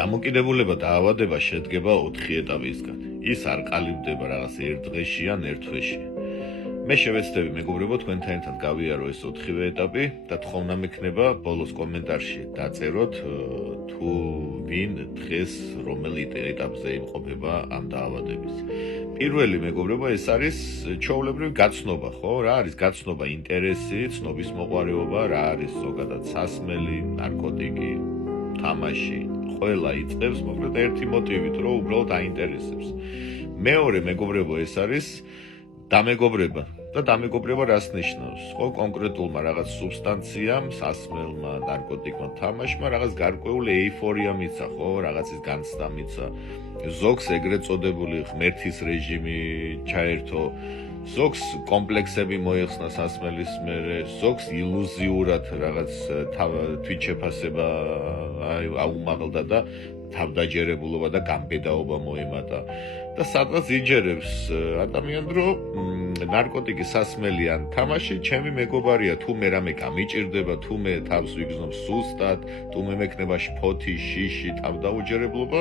დამოკიდებულება დაავადება შედგება 4 ეტაპისგან. ის არ ყალიბდება რაღაც ერთ დღეში ან ერთ თვეში. მე შევეცდები მეგობრებო თქვენთან ერთად გავიარო ეს 4 ეტაპი და თხოვნა მექნება ბოლოს კომენტარში დაწეროთ თუ ვინ დღეს რომელი ეტაპზე იმყოფება ამ დაავადების. პირველი მეგობრებო ეს არის ჩვეულებრივი გაცნობა, ხო? რა არის გაცნობა, ინტერესი, ცნობის მოყვარეობა, რა არის ზოგადად სასმელი, ნარკოტიკი, თამაში. ყველა იწყებს მოკლედ ერთი მოტივით, რომ უბრალოდ აინტერესებს. მეორე მეგობრებო ეს არის დამეგობრება. და დამეგობრება რას ნიშნავს? ხო, კონკრეტულმა რაღაც სუბსტანციამ, სასმელმა, ნარკოტიკმა, თამაშმა რაღაც გარკვეული ეიფორია მიცა, ხო, რაღაცის განცდა მიცა. ზოგს ეგრეთ წოდებული ღმერთის რეჟიმი ჩაერთო, ზოგს კომპლექსები მოეხსნა სასმელის მერე, ზოგს ილუზიურად რაღაც თვითშეფასება აუმაღლდა და თავდაჯერებულობა და გამბედაობა მოემატა. და სადღაც იჯერებს ადამიანს, რომ ნარკოტიკი, სასმელი ან თამაში ჩემი მეგობარია, თუ მე რამე გამიჭირდება, თუ მე თავს ვიგზნობ სუსტად, თუ მე მექნება შფოთი, შიში, თავდაუჯერებლობა,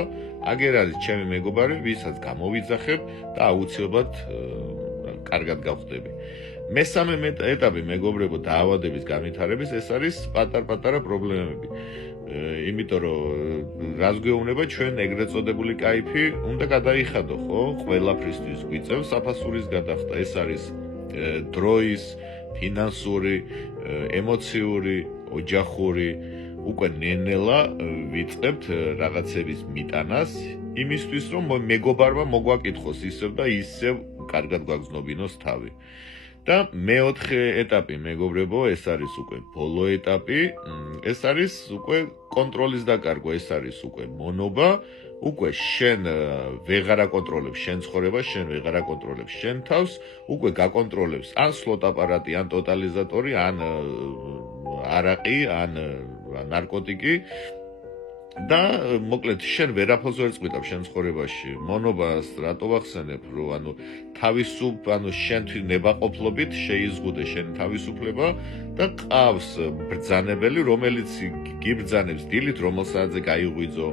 აგერ არის ჩემი მეგობარი, ვისაც გამოვიძახებ და აუცილებლად კარგად გავხდები. მესამე ეტაპი მეგობრებო დაავადების განვითარების ეს არის პატარ-პატარა პრობლემები. იმიტომ რომ რას გვეუბნება ჩვენ ეგრეთ წოდებული кайფი უნდა გადაიხადო, ხო? ყველაფრისთვის გვიწევს საფასურის გადახდა. ეს არის დროის, ფინანსური, ემოციური, ოჯახური, უკვე ნენელა ვიწყებთ რაღაცების მიტანას იმისთვის რომ მეგობარმა მოგვაკითხოს ისევ და ისევ კარგად გვაგზნობინოს თავი. და მეოთხე ეტაპი მეგობრებო ეს არის უკვე ბოლო ეტაპი, ეს არის უკვე კონტროლის დაკარგვა, ეს არის უკვე მონობა, უკვე შენ ვეღარ აკონტროლებს შენ ცხოვრებას, შენ ვეღარ აკონტროლებს შენ თავს, უკვე გაკონტროლებს ან სლოტ აპარატი, ან ტოტალიზატორი, ან არაყი, ან ნარკოტიკი. და მოკლედ შენ ვერაფერს ვერ წყვიტავ შენ ცხოვრებაში. მონობას რატო ვახსენებ, რომ შენ თვით ნებაყოფლობით შეიზღუდე შენი თავისუფლება და ყავს ბრძანებელი, რომელიც გიბრძანებს დილით, რომელ საათზე გაიღვიძო,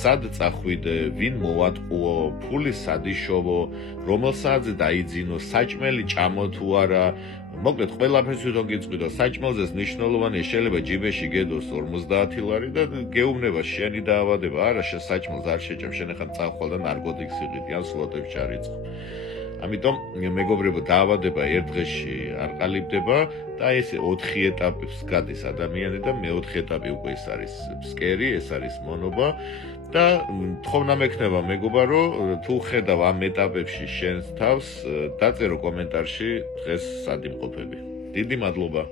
სად წახვიდე, ვინ მოვატყუო, ფული სად იშოვო, რომელ საათზე დაიძინო, საჭმელი ჭამო თუ არა. მოკლედ ყველაფერს თვითონ გიწყვიტო. საჭმელზეც მნიშვნელოვანია, შეიძლება ჯიბეში გედოს 50 ლარი და გეუბნება შენი დაავადება. არა, შენ საჭმელს არ შეჭამ, შენ ახლა წახვალ და ნარკოტიკს იყიდე ან სლოტებს ჩარიცხო. ამიტომ მეგობრებო, დაავადება ერთ დღეში არ ყალიბდება და ესე 4 ეტაპებს გადის ადამიანი და მეოთხე ეტაპი უკვე ეს არის ფსკერი, ეს არის მონობა. და თხოვნა მექნება მეგობარო, თუ ხედავ ამ ეტაპებში შენს თავს, დაწერო კომენტარში დღეს სად იმყოფები. დიდი მადლობა.